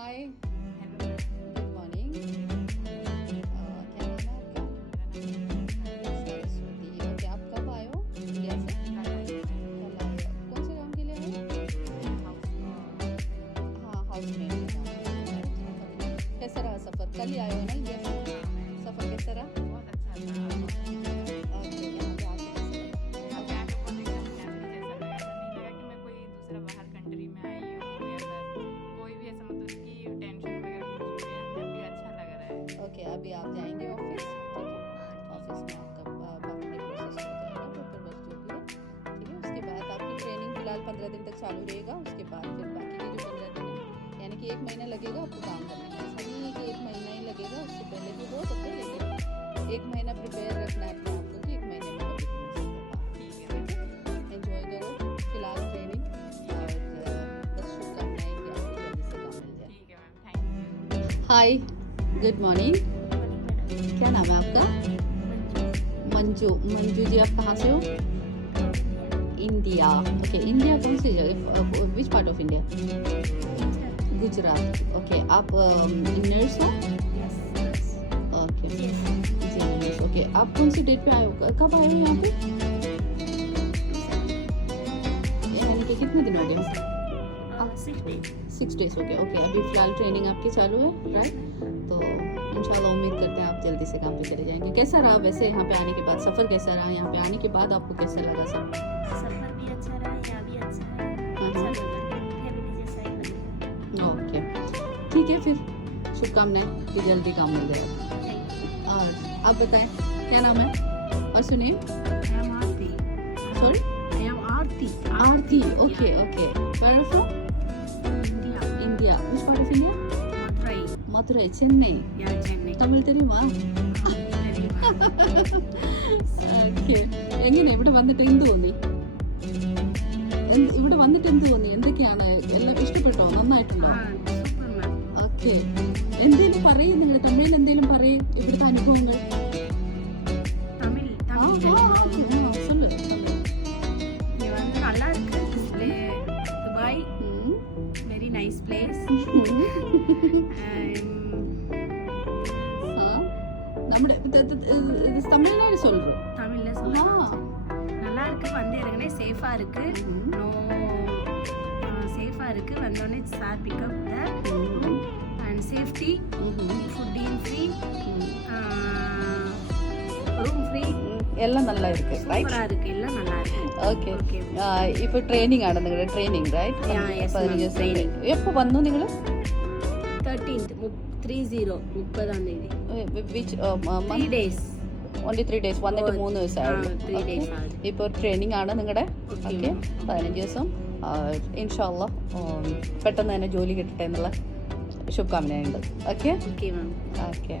हाय, good morning. क्या नाम है आपका? सरस्वती। ओके, आप कब आए हो इंडिया से? कल आए हो। कौन से काम के लिए आए हो? हाँ, हाउस मेड के काम के लिए आए हो। कैसा रहा सफ़र? कल ही आए हो ना इंडिया से? सफ़र कैसा रहा? बहुत अच्छा था। ओके, यहाँ पे आके कैसा लगा? यहाँ पे आके बहुत एकदम फैमिली जैसा लगा। ऐसा नहीं लगा कि मैं कोई दूसरा बाहर कंट्री में आई हूँ या फिर कोई भी ऐसा मतलब कि टेंशन वगैरह कुछ भी है। हैप्पी अच्छा लग रहा है। ओके, अभी आप जाएंगे ऑफिस, ठीक है? ऑफिस में आपका बाकी के प्रोसेस हो जाएगा, पेपर वर्क जो भी है, ठीक है? उसके बाद आपकी ट्रेनिंग फिलहाल 15 दिन तक चालू रहेगा। उसके बाद फिर बाकी के जो 15 दिन है, यानी कि 1 महीना लगेगा आपको काम करने में। ऐसा नहीं है कि 1 महीना ही लगेगा, उससे पहले भी हो सकता है, लेकिन 1 महीना प्रिपेयर रखना है अपने आप को कि 1 महीने में कभी भी हो सकता है। ठीक है मैम। एंजॉय करो फिलहाल ट्रेनिंग, और बस शुभकामनाएं कि आपको जल्दी से काम मिल जाए। ठीक है ma'am, thank you. Hi, good morning. क्या नाम है आपका? मंजू। मंजू जी, आप कहाँ से हो? इंडिया। ओके, इंडिया कौन सी जगह? विच part of India? Gujarat. Okay, आप नर्स हो? ओके जी, नर्स। ओके, आप कौन सी डेट पे आए हो? कब आए हो यहाँ पे? यानी कि कितने दिन हो गए? 6 डेज हो गए। ओके, अभी फिलहाल ट्रेनिंग आपकी चालू है, राइट? तो इंशाल्लाह उम्मीद करते हैं आप जल्दी से काम पे चले जाएंगे। कैसा रहा वैसे यहाँ पे आने के बाद? सफ़र कैसा रहा? यहाँ पे आने के बाद आपको कैसा लगा सब? सफर भी अच्छा रहा, यहाँ भी अच्छा रहा, अच्छा लगा, फैमिली जैसा ही लगा। ओके, ठीक है, फिर शुभकामनाएं कि जल्दी काम मिल जाए। और आप बताएं, क्या नाम है और सुनिए? I am Aarti. Sorry, I am Aarti. Aarti. Okay okay, where from? India. India. Which part of India? Madurai. Madurai, Chennai. Yeah, Chennai. Tamil தெரியுமா? Very well. ഓക്കെ, എങ്ങനെ ഇവിടെ വന്നിട്ട് എന്ത് തോന്നി? ഇവിടെ വന്നിട്ട് എന്ത് തോന്നി? എന്തൊക്കെയാണ് എല്ലാം ഇഷ്ടപ്പെട്ടോ? നന്നായിട്ടുണ്ടോ? Super man. ഓക്കെ, എന്തേലും പറയും, നിങ്ങൾ തമിഴിൽ എന്തേലും പറയും ഇവിടുത്തെ അനുഭവങ്ങൾ. Tamil. ആ, Tamil. ആ, ആ, சொல்லு. இங்க வந்து நல்லா இருக்கு. துபாய். ம். Very nice place. ആ, നമ്മുടെ തമിഴ്നാട് சொல்றோம். தமிழ்ல ஆ. சொல்லுங்க. நல்லா இருக்கு, வந்து இறங்குனே சேஃபா இருக்கு. நோ சேஃபா இருக்கு. வந்தோடனே sir pickup and safety, food free, room free, എല്ലാം നല്ല ഇருக்கு, റൈറ്റ്? சூப்பரா இருக்கு, எல்லாம் நல்லா இருக்கு. Okay, Okay. ഇപ്പൊ ട്രെയിനിങ് ആണ് നിങ്ങളുടെ training, right? Yeah, yes, 15 ma'am, ദിവസം. training. എപ്പോ വന്നു നിങ്ങൾ? 13th 30 തീയതി. Which 3 days. ഓൺലി 3 ഡേയ്സ് വന്നിട്ട് 3 ദിവസമായുള്ളൂ. 3 days ആയി. ഇപ്പോൾ ട്രെയിനിങ് ആണ് നിങ്ങളുടെ. Okay, okay, ma'am. 15 ദിവസം. ഇൻഷാല്ല പെട്ടെന്ന് തന്നെ ജോലി കിട്ടട്ടെ എന്നുള്ള ശുഭകാമനയുണ്ട്. Okay Okay, ma'am. ഓക്കെ.